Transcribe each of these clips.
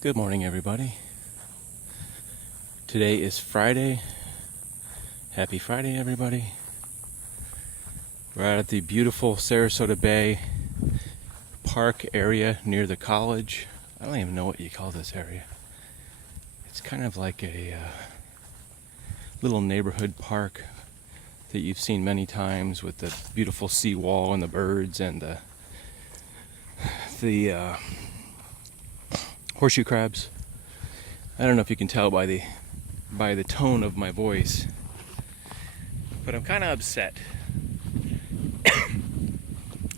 Good morning, everybody. Today is Friday. Happy Friday, everybody. We're out at the beautiful Sarasota Bay Park area near the college. I don't even know what you call this area. It's kind of like a little neighborhood park that you've seen many times with the beautiful seawall and the birds and the horseshoe crabs. I don't know if you can tell by the tone of my voice, but I'm kind of upset.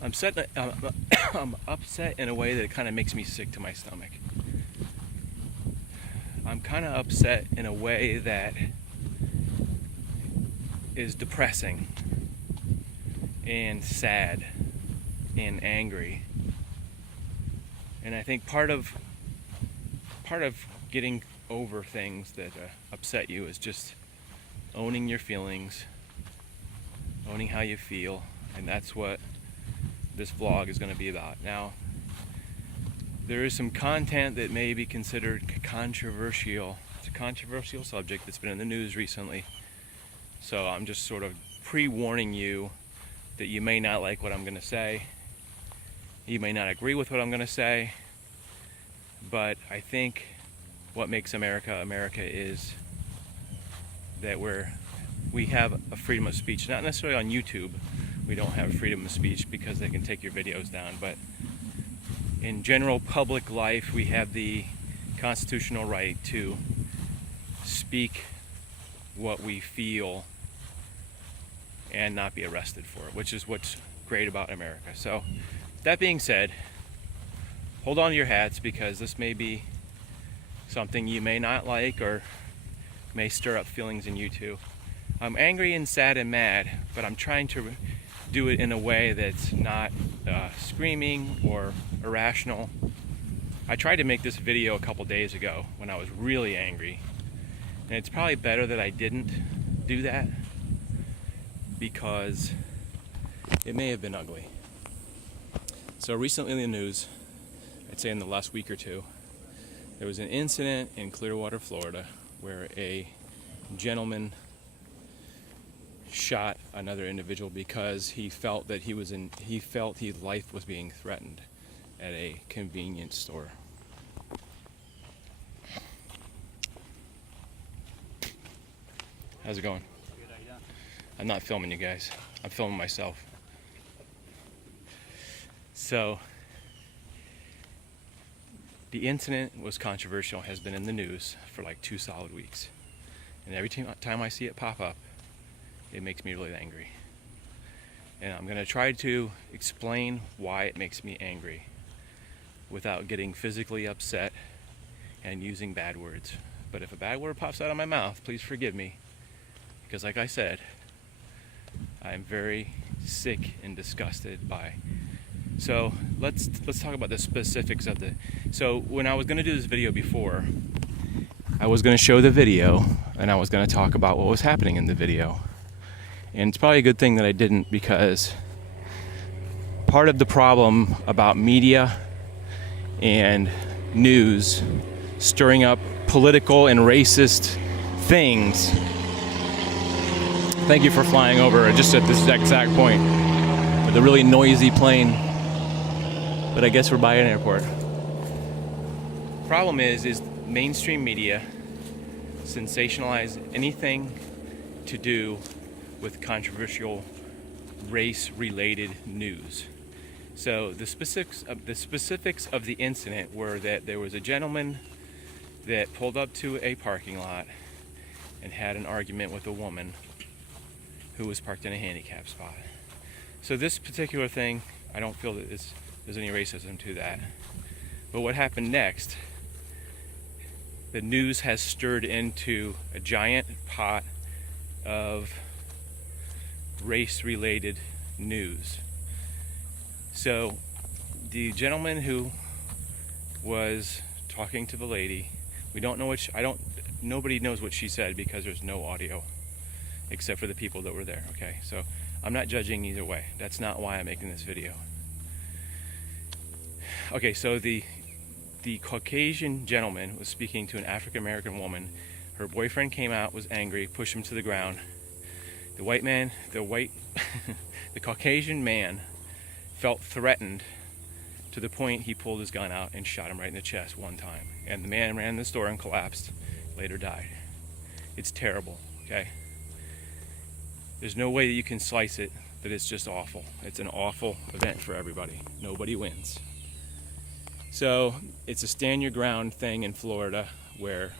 I'm upset in a way that it kind of makes me sick to my stomach. I'm kind of upset in a way that is depressing and sad and angry. And I think part of getting over things that upset you is just owning your feelings, owning how you feel, and that's what this vlog is going to be about. Now, there is some content that may be considered controversial. It's a controversial subject that's been in the news recently, so I'm just sort of pre-warning you that you may not like what I'm going to say. You may not agree with what I'm going to say, but I think what makes America America is that we have a freedom of speech. Not necessarily on YouTube. We don't have freedom of speech because they can take your videos down, but in general public life we have the constitutional right to speak what we feel and not be arrested for it, which is what's great about America. So that being said, hold on to your hats because this may be something you may not like or may stir up feelings in you too. I'm angry and sad and mad, but I'm trying to do it in a way that's not screaming or irrational. I tried to make this video a couple days ago when I was really angry, and it's probably better that I didn't do that because it may have been ugly. So recently in the news, I'd say in the last week or two, there was an incident in Clearwater, Florida, where a gentleman shot another individual because he felt that his life was being threatened at a convenience store. How's it going? I'm not filming you guys. I'm filming myself. So the incident was controversial, has been in the news for like 2 solid weeks. And every time I see it pop up, it makes me really angry. And I'm going to try to explain why it makes me angry without getting physically upset and using bad words. But if a bad word pops out of my mouth, please forgive me. Because like I said, I'm very sick and disgusted by. So let's talk about the specifics of the. So when I was going to do this video before, I was going to show the video and I was going to talk about what was happening in the video. And it's probably a good thing that I didn't, because part of the problem about media and news stirring up political and racist things. Thank you for flying over just at this exact point with a really noisy plane. But I guess we're by an airport. Problem is mainstream media sensationalize anything to do with controversial race-related news. So the specifics of the incident were that there was a gentleman that pulled up to a parking lot and had an argument with a woman who was parked in a handicap spot. So this particular thing, I don't feel that there's any racism to that. But what happened next, the news has stirred into a giant pot of race-related news. So the gentleman who was talking to the lady, we don't know nobody knows what she said because there's no audio except for the people that were there, okay? So I'm not judging either way. That's not why I'm making this video. Okay, so the the Caucasian gentleman was speaking to an African American woman. Her boyfriend came out, was angry, pushed him to the ground. The the Caucasian man felt threatened to the point he pulled his gun out and shot him right in the chest one time. And the man ran in the store and collapsed, later died. It's terrible, okay? There's no way that you can slice it that it's just awful. It's an awful event for everybody. Nobody wins. So it's a stand your ground thing in Florida where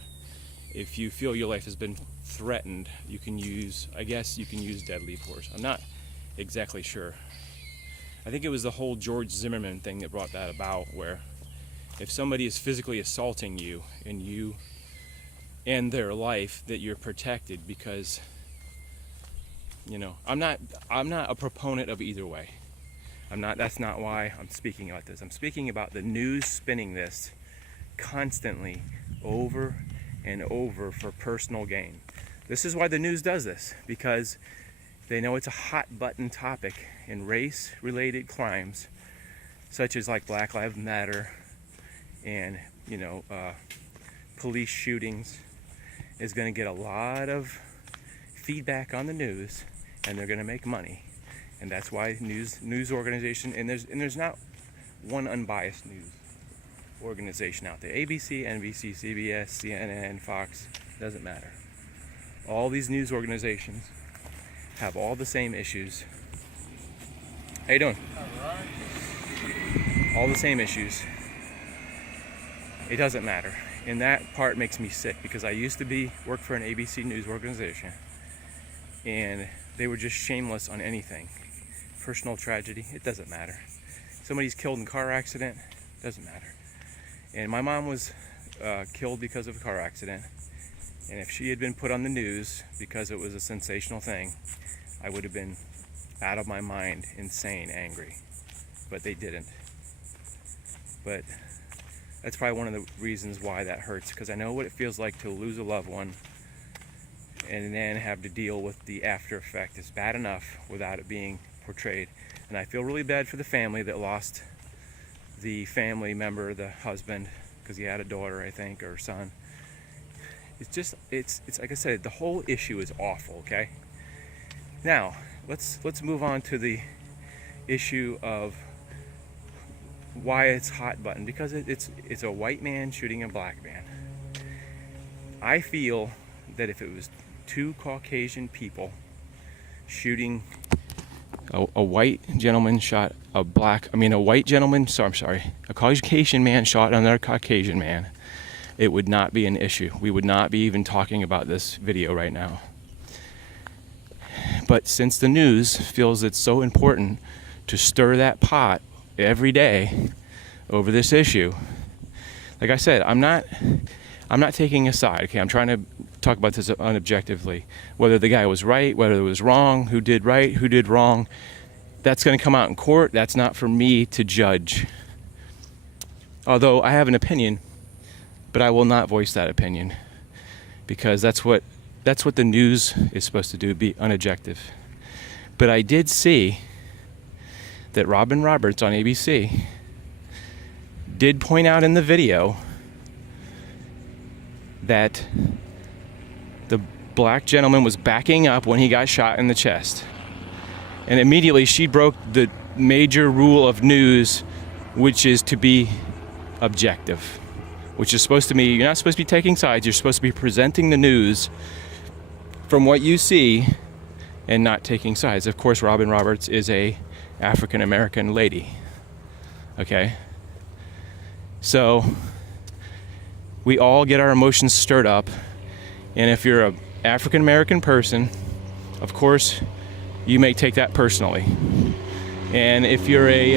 if you feel your life has been threatened, you can use deadly force. I'm not exactly sure. I think it was the whole George Zimmerman thing that brought that about, where if somebody is physically assaulting you and you end their life, that you're protected because, you know, I'm not a proponent of either way. That's not why I'm speaking about this. I'm speaking about the news spinning this constantly over and over for personal gain. This is why the news does this, because they know it's a hot button topic in race-related crimes, such as like Black Lives Matter and, you know, police shootings, is going to get a lot of feedback on the news, and they're going to make money. And that's why news organization, and there's not one unbiased news organization out there. ABC, NBC, CBS, CNN, Fox, doesn't matter. All these news organizations have all the same issues. How you doing? All right. All the same issues. It doesn't matter. And that part makes me sick, because I used to work for an ABC news organization, and they were just shameless on anything. Personal tragedy, it doesn't matter. Somebody's killed in a car accident, doesn't matter. And my mom was killed because of a car accident, and if she had been put on the news because it was a sensational thing, I would have been out of my mind, insane, angry. But they didn't. But that's probably one of the reasons why that hurts, because I know what it feels like to lose a loved one and then have to deal with the after effect. It's bad enough without it being portrayed. And I feel really bad for the family that lost the family member, the husband, because he had a daughter, I think, or son. It's like I said, the whole issue is awful, okay? Now, let's move on to the issue of why it's hot button, because it's a white man shooting a black man. I feel that if it was two Caucasian people shooting, a white gentleman shot a Caucasian man shot another Caucasian man, it would not be an issue. We would not be even talking about this video right now. But since the news feels it's so important to stir that pot every day over this issue, like I said, I'm not taking a side, okay? I'm trying to talk about this unobjectively. Whether the guy was right, whether it was wrong, who did right, who did wrong, that's going to come out in court. That's not for me to judge. Although I have an opinion, but I will not voice that opinion, because that's what the news is supposed to do, be unobjective. But I did see that Robin Roberts on ABC did point out in the video that the black gentleman was backing up when he got shot in the chest. And immediately she broke the major rule of news, which is to be objective. Which is supposed to be, you're not supposed to be taking sides, you're supposed to be presenting the news from what you see and not taking sides. Of course, Robin Roberts is a African American lady. Okay? So we all get our emotions stirred up, and if you're an African American person, of course, you may take that personally. And if you're a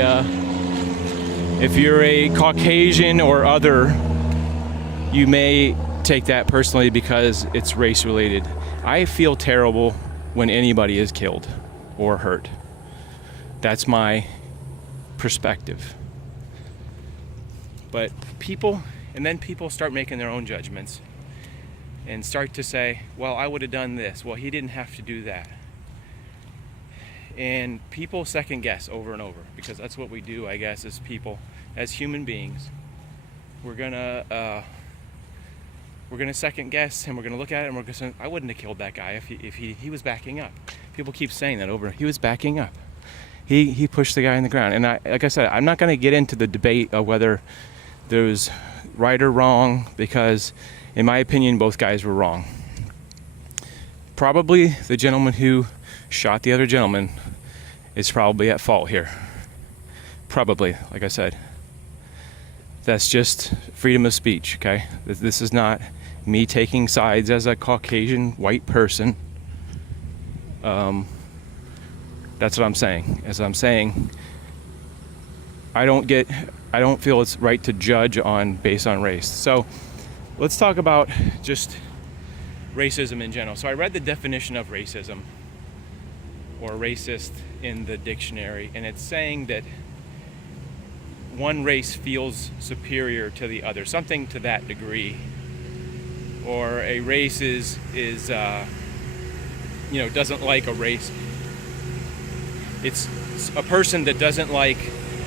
Caucasian or other, you may take that personally because it's race related. I feel terrible when anybody is killed or hurt. That's my perspective. But people start making their own judgments and start to say, well, I would have done this. Well, he didn't have to do that. And people second guess over and over, because that's what we do, I guess, as people, as human beings. we're gonna second guess, and we're gonna look at it, and we're gonna say, I wouldn't have killed that guy if he was backing up. People keep saying that over. He was backing up. He pushed the guy in the ground. And like I said, I'm not gonna get into the debate of whether there's right or wrong, because in my opinion both guys were wrong. Probably the gentleman who shot the other gentleman is probably at fault here. Probably, like I said. That's just freedom of speech, okay? This is not me taking sides as a Caucasian white person. That's what I'm saying. As I'm saying, I don't feel it's right to judge based on race. So let's talk about just racism in general. So I read the definition of racism or racist in the dictionary, and it's saying that one race feels superior to the other, something to that degree. Or a race is doesn't like a race. It's a person that doesn't like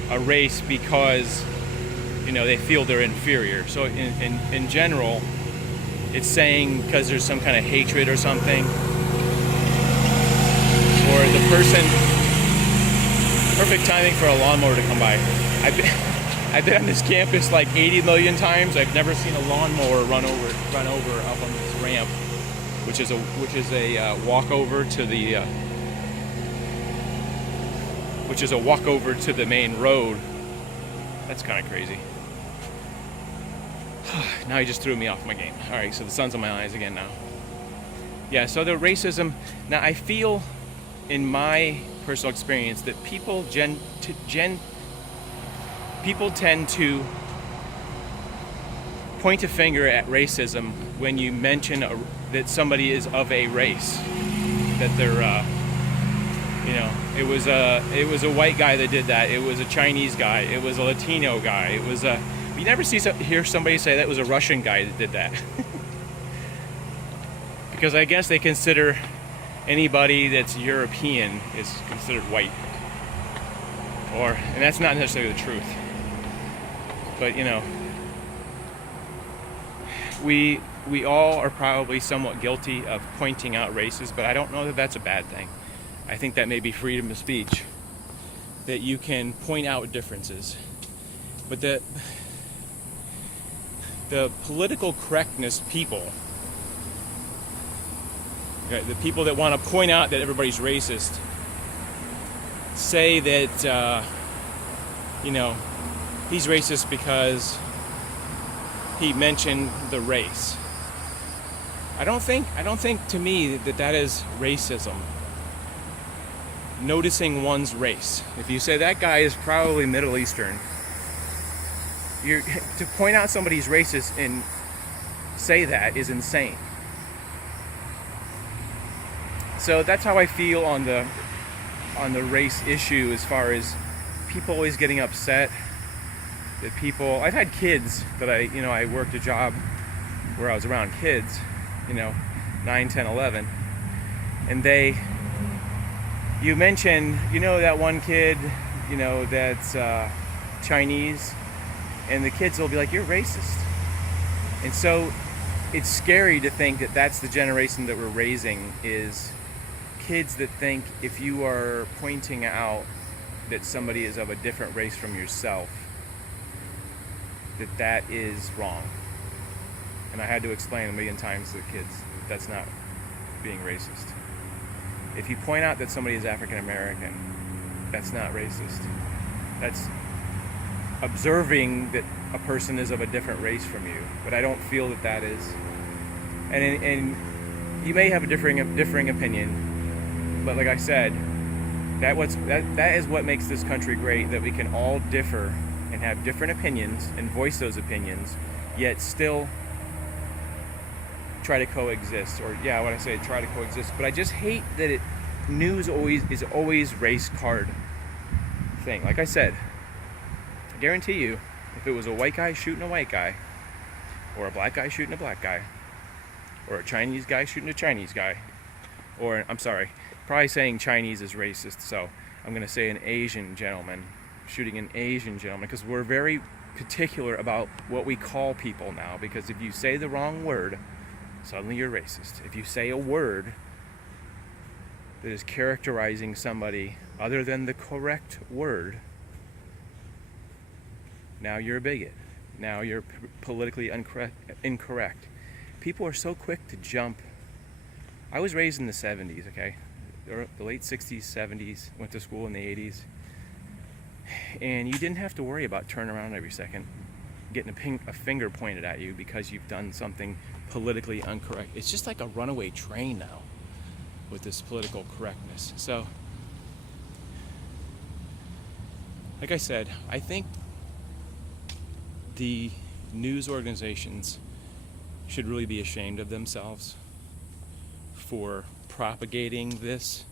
a race because they feel they're inferior. So in general, it's saying because there's some kind of hatred or something, or the person. Perfect timing for a lawnmower to come by. I've been on this campus like 80 million times. I've never seen a lawnmower run over up on this ramp, which is a walkover to the main road. That's kind of crazy. Now he just threw me off my game. All right, so the sun's on my eyes again now. Yeah, so the racism. Now I feel, in my personal experience, that people tend to point a finger at racism when you mention that somebody is of a race, that they're it was a white guy that did that, it was a Chinese guy, it was a Latino guy, it was a, you never hear somebody say that was a Russian guy that did that. Because I guess they consider anybody that's European is considered white, and that's not necessarily the truth. But we all are probably somewhat guilty of pointing out races, but I don't know that that's a bad thing. I think that may be freedom of speech, that you can point out differences. But the political correctness people, okay, the people that want to point out that everybody's racist, say that he's racist because he mentioned the race. I don't think to me that is racism. Noticing one's race. If you say that guy is probably Middle Eastern, to point out somebody's racist and say that is insane. So that's how I feel on the race issue, as far as people always getting upset that people. I've had kids that I worked a job where I was around kids, 9, 10, 11, and you mention, that one kid, that's Chinese, and the kids will be like, you're racist. And so it's scary to think that that's the generation that we're raising, is kids that think if you are pointing out that somebody is of a different race from yourself, that is wrong. And I had to explain a million times to the kids that's not being racist. If you point out that somebody is African American, that's not racist. That's observing that a person is of a different race from you. But I don't feel that is. And you may have a differing opinion, but like I said, that is what makes this country great, that we can all differ and have different opinions and voice those opinions, yet still try to coexist. Or when I say try to coexist, but I just hate that news is always race card thing. Like I said, I guarantee you, if it was a white guy shooting a white guy, or a black guy shooting a black guy, or a Chinese guy shooting a Chinese guy, or I'm sorry, probably saying Chinese is racist, so I'm going to say an Asian gentleman shooting an Asian gentleman, because we're very particular about what we call people now, because if you say the wrong word, suddenly you're racist. If you say a word that is characterizing somebody other than the correct word, now you're a bigot. Now you're politically incorrect. People are so quick to jump. I was raised in the 70s, okay? The late 60s, 70s, went to school in the 80s. And you didn't have to worry about turning around every second, getting a finger pointed at you because you've done something politically incorrect. It's just like a runaway train now with this political correctness. So, like I said, I think the news organizations should really be ashamed of themselves for propagating this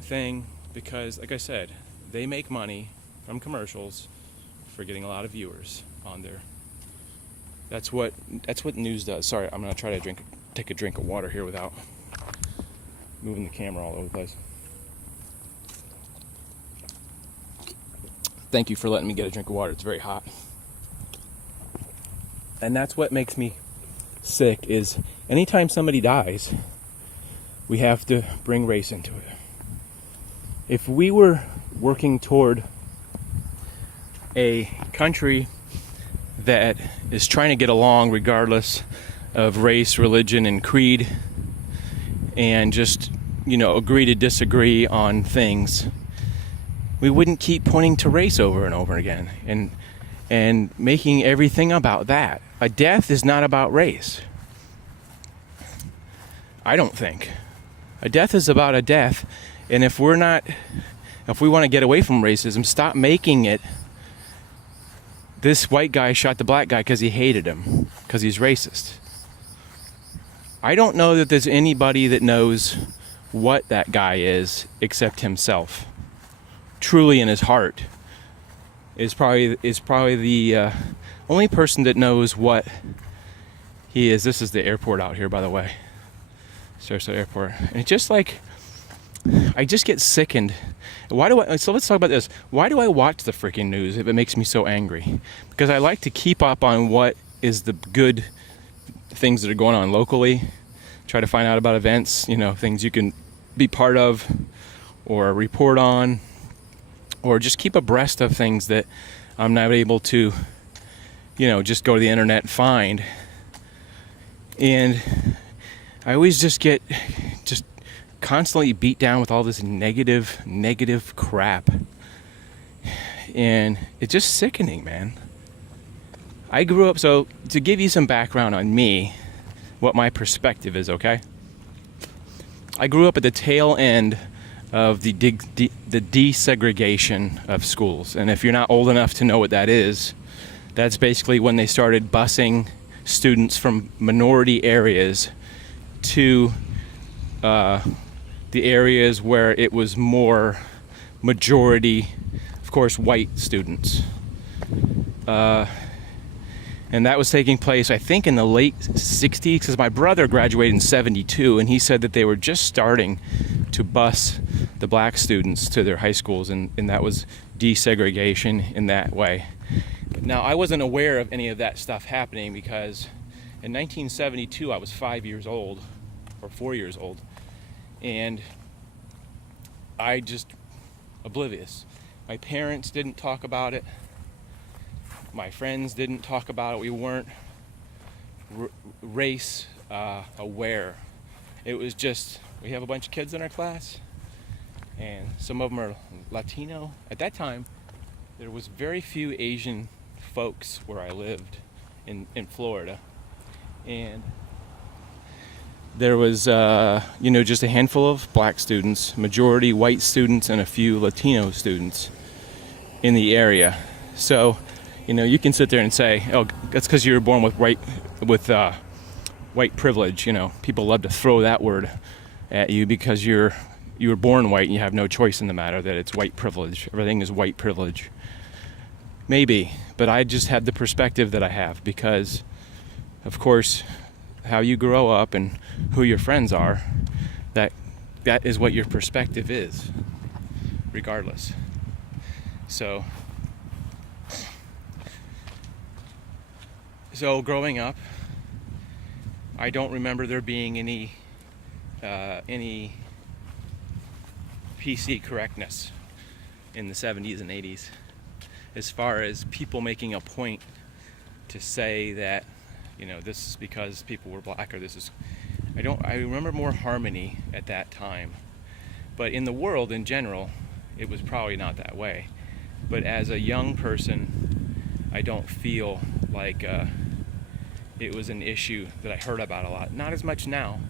thing, because, like I said, they make money from commercials for getting a lot of viewers on there. That's what news does. Sorry, I'm gonna try to take a drink of water here without moving the camera all over the place. Thank you for letting me get a drink of water. It's very hot. And that's what makes me sick, is anytime somebody dies, we have to bring race into it. If we were working toward a country that is trying to get along regardless of race, religion, and creed, and just, agree to disagree on things, we wouldn't keep pointing to race over and over again and making everything about that. A death is not about race. I don't think. A death is about a death, and if we want to get away from racism, stop making it this white guy shot the black guy because he hated him, because he's racist. I don't know that there's anybody that knows what that guy is except himself. Truly in his heart is probably the only person that knows what he is. This is the airport out here, by the way. Sarasota Airport. And it's just like, I just get sickened. So let's talk about this. Why do I watch the freaking news if it makes me so angry? Because I like to keep up on what is the good things that are going on locally. Try to find out about events, things you can be part of or report on, or just keep abreast of things that I'm not able to, just go to the internet and find. And I always just get constantly beat down with all this negative crap. And it's just sickening, man. I grew up, so to give you some background on me, what my perspective is, okay? I grew up at the tail end of the desegregation of schools. And if you're not old enough to know what that is, that's basically when they started busing students from minority areas to the areas where it was more majority, of course, white students. And that was taking place, I think, in the late 60s, because my brother graduated in 72, and he said that they were just starting to bus the black students to their high schools, and that was desegregation in that way. Now, I wasn't aware of any of that stuff happening because in 1972, I was 5 years old, or 4 years old, and I just oblivious. My parents didn't talk about it. My friends didn't talk about it. We weren't race aware. It was just, we have a bunch of kids in our class, and some of them are Latino. At that time, there was very few Asian folks where I lived in Florida. And there was, just a handful of black students, majority white students, and a few Latino students in the area. So, you can sit there and say, oh, that's because you were born with white privilege. People love to throw that word at you because you were born white and you have no choice in the matter, that it's white privilege. Everything is white privilege. Maybe, but I just had the perspective that I have because, of course, how you grow up and who your friends are, that is what your perspective is, regardless. So, So growing up, I don't remember there being any PC correctness in the 70s and 80s as far as people making a point to say that, this is because people were black, or this is, I remember more harmony at that time. But in the world in general, it was probably not that way. But as a young person, I don't feel like it was an issue that I heard about a lot. Not as much now.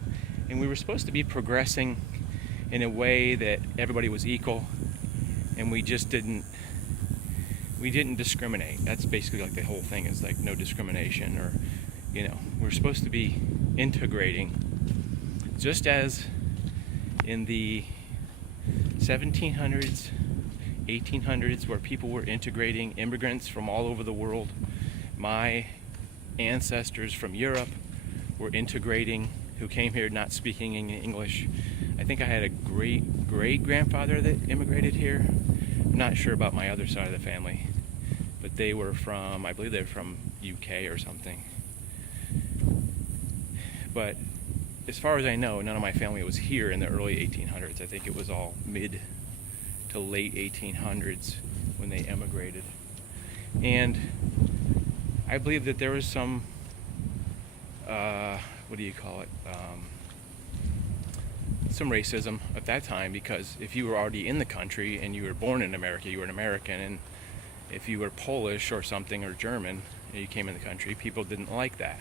And we were supposed to be progressing in a way that everybody was equal, and we didn't discriminate. That's basically like the whole thing, is like no discrimination, or we're supposed to be integrating, just as in the 1700s, 1800s, where people were integrating immigrants from all over the world. My ancestors from Europe were integrating, who came here not speaking English. I think I had a great-great-grandfather that immigrated here. I'm not sure about my other side of the family, but they were from, I believe they were from UK or something. But as far as I know, none of my family was here in the early 1800s. I think it was all mid to late 1800s when they emigrated. And I believe that there was some, some racism at that time, because if you were already in the country and you were born in America, you were an American, and if you were Polish or something, or German, and you came in the country, people didn't like that,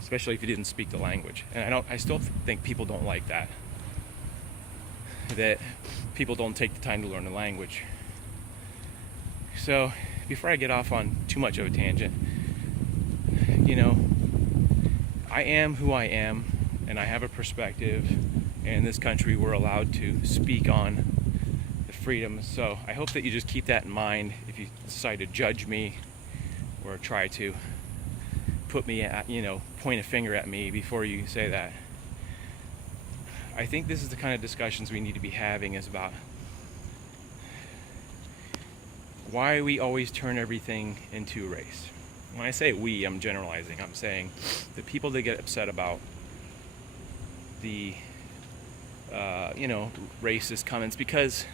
especially if you didn't speak the language. And I still think people don't like that people don't take the time to learn the language. So before I get off on too much of a tangent, I am who I am, and I have a perspective, and in this country we're allowed to speak on the freedoms. So I hope that you just keep that in mind if you decide to judge me or try to put me at, point a finger at me before you say that. I think this is the kind of discussions we need to be having, is about why we always turn everything into race. When I say we, I'm generalizing. I'm saying the people that get upset about the, racist comments, because,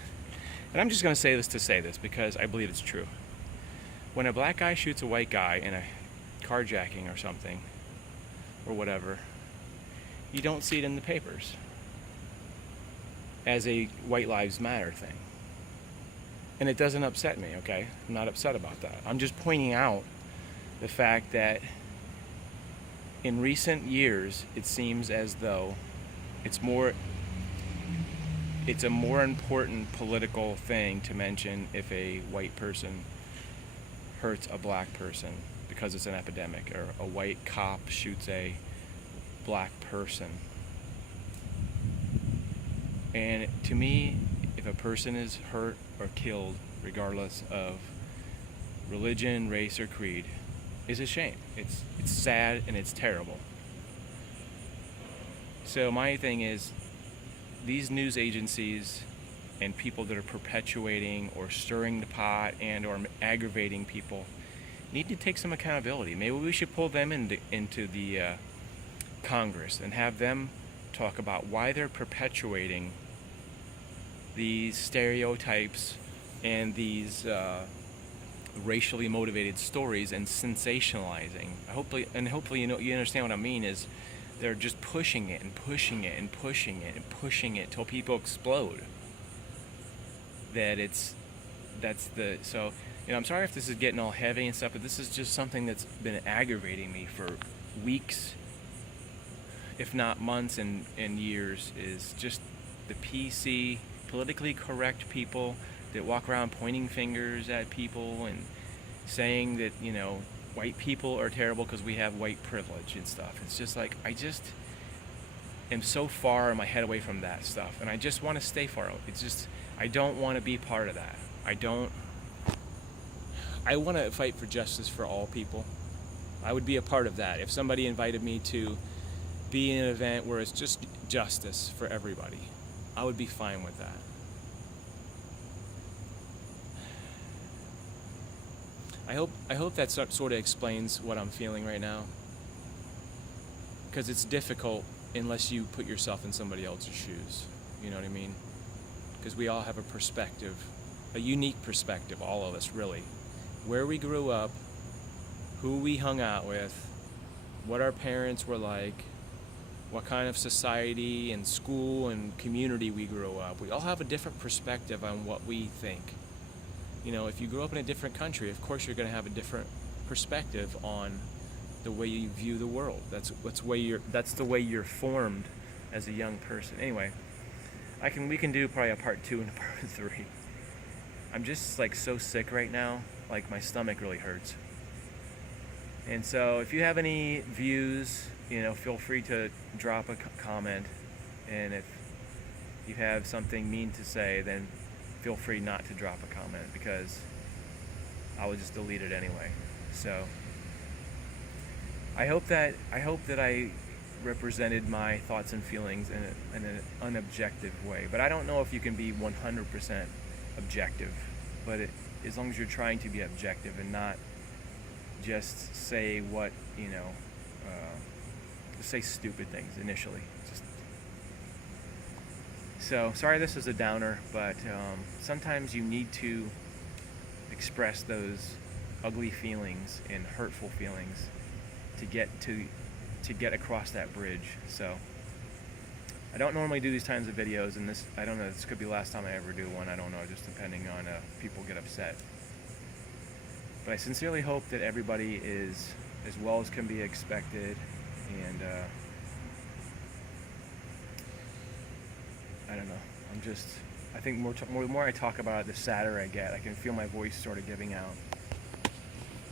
and I'm just going to say this because I believe it's true. When a black guy shoots a white guy in a carjacking or something, or whatever, you don't see it in the papers as a White Lives Matter thing. And it doesn't upset me, okay? I'm not upset about that. I'm just pointing out the fact that in recent years, it seems as though it's a more important political thing to mention if a white person hurts a black person because it's an epidemic, or a white cop shoots a black person. And to me, if a person is hurt or killed, regardless of religion, race, or creed, is a shame. It's sad and it's terrible. So my thing is, these news agencies and people that are perpetuating or stirring the pot and or aggravating people need to take some accountability. Maybe we should pull them into the Congress and have them talk about why they're perpetuating these stereotypes and these racially motivated stories and sensationalizing. Hopefully you understand what I mean, is they're just pushing it and pushing it and pushing it and pushing it till people explode. So I'm sorry if this is getting all heavy and stuff, but this is just something that's been aggravating me for weeks, if not months and years, is just the PC, politically correct people that walk around pointing fingers at people and saying that, white people are terrible because we have white privilege and stuff. It's just like, I just am so far in my head away from that stuff, and I just want to stay far out. It's just, I don't want to be part of that. I want to fight for justice for all people. I would be a part of that. If somebody invited me to be in an event where it's just justice for everybody, I would be fine with that. I hope that sort of explains what I'm feeling right now, because it's difficult unless you put yourself in somebody else's shoes. You know what I mean? Because we all have a perspective, a unique perspective, all of us really. Where we grew up, who we hung out with, what our parents were like, what kind of society and school and community we grew up. We all have a different perspective on what we think. You know, if you grew up in a different country, of course you're going to have a different perspective on the way you view the world. That's the way you're formed as a young person. Anyway, we can do probably a part 2 and a part 3. I'm just like so sick right now, like my stomach really hurts. And so if you have any views, you know, feel free to drop a comment. And if you have something mean to say, then feel free not to drop a comment, because I will just delete it anyway. So I hope that I represented my thoughts and feelings in an unobjective way. But I don't know if you can be 100% objective. But as long as you're trying to be objective and not just say what, you know, say stupid things initially. So sorry this is a downer, but sometimes you need to express those ugly feelings and hurtful feelings to get across that bridge. So I don't normally do these kinds of videos, and I don't know, this could be the last time I ever do one. I don't know, just depending on people get upset. But I sincerely hope that everybody is as well as can be expected, and I don't know. I think the more I talk about it, the sadder I get. I can feel my voice sort of giving out.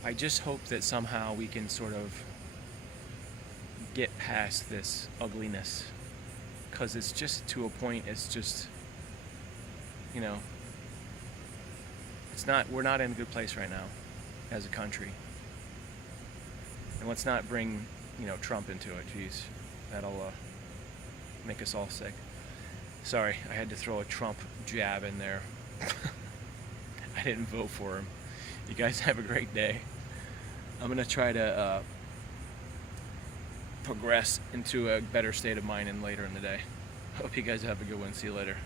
I just hope that somehow we can sort of get past this ugliness, because it's just to a point, it's just, you know, we're not in a good place right now as a country. And let's not bring, you know, Trump into it. Jeez, that'll make us all sick. Sorry, I had to throw a Trump jab in there. I didn't vote for him. You guys have a great day. I'm going to try to progress into a better state of mind later in the day. Hope you guys have a good one. See you later.